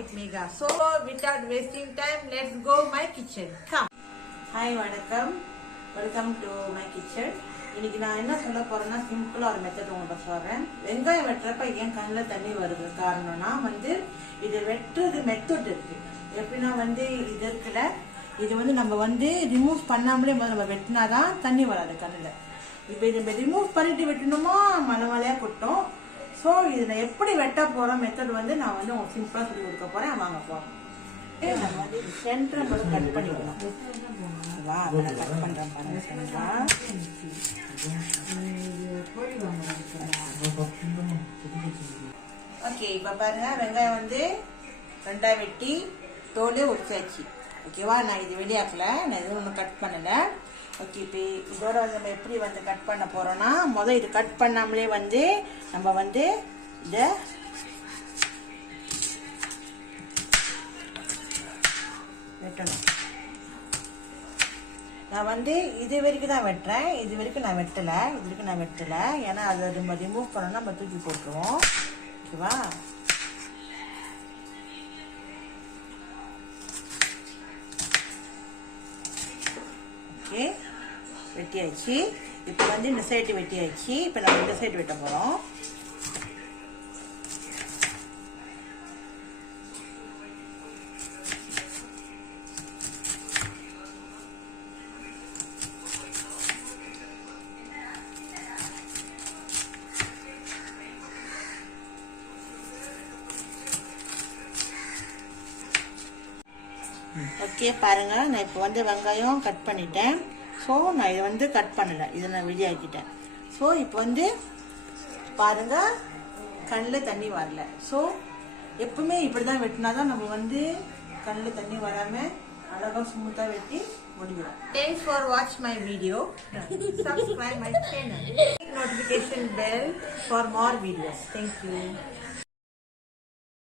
with Megha. So without wasting time, let's go my kitchen. Come. Hi, வணக்கம். Welcome to my kitchen. இன்னைக்கு நான் என்ன சொல்ல போறேன்னா சிம்பிளா ஒரு மெத்தட் உங்களுக்கு சொல்றேன். வெங்காயம் வெட்டுறப்ப ஏன் கண்ணுல தண்ணி வருது காரணம்னா இது வெட்டுறது மெத்தட் இருக்கு. எப்படின்னா இது இருக்குல்ல, இது நம்ம ரிமூவ் பண்ணாமலே நம்ம வெட்டினாதான் தண்ணி வராது கண்ணுல. இப்போ இதை ரிமூவ் பண்ணிட்டு வெட்டணுமா மலைமலையா கொட்டும். ஸோ இதில் எப்படி வெட்ட போகிறோம் மெத்தட் நான் உங்களுக்கு சிம்பிளாக சொல்லி கொடுக்க போகிறேன். வாங்க போகிறோம். நம்ம இது சென்டரை மட்டும் கட் பண்ணிக்கணும். வா அதில் கட் பண்ணுறேன் பாருங்க சென்டரா. ஓகே, இப்போ பாருங்க வெங்காயம் ரெண்டாக வெட்டி தோலே உரிச்சாச்சு. ஓகேவா, நான் இது வெளியாக்கல, நான் எதுவும் ஒன்றும் கட் பண்ணலை. ஓகே, இப்போ இதோட நம்ம எப்படி கட் பண்ண போறோம்னா இது கட் பண்ணாமலே நம்ம இதை வெட்டணும். நான் இது வரைக்கும் தான் வெட்டுறேன், இது வரைக்கும் நான் வெட்டலை. ஏன்னா அதை நம்ம ரிமூவ் பண்ணோம்னா நம்ம தூக்கி போட்டுருவோம். ஓகேவா, ஓகே வெட்டியாச்சு. இப்போ இந்த சைடு வெட்டியாச்சு. இப்போ நம்ம இந்த சைடு வெட்ட போகிறோம். ஓகே பாருங்க, நான் இப்போ வெங்காயம் கட் பண்ணிட்டேன். ஸோ நான் இதை கட் பண்ணலை, இதை நான் வெளியாக்கிட்டேன். ஸோ இப்போ பாருங்க கண்ணில் தண்ணி வரல. ஸோ எப்பவுமே இப்படி தான் வெட்டினா தான் நம்ம கண்ணில் தண்ணி வராமல் அழகாக ஸ்மூத்தாக வெட்டி முடிக்கிறோம். Thanks for watch my video. Subscribe my channel. Notification bell for more videos. Thank you.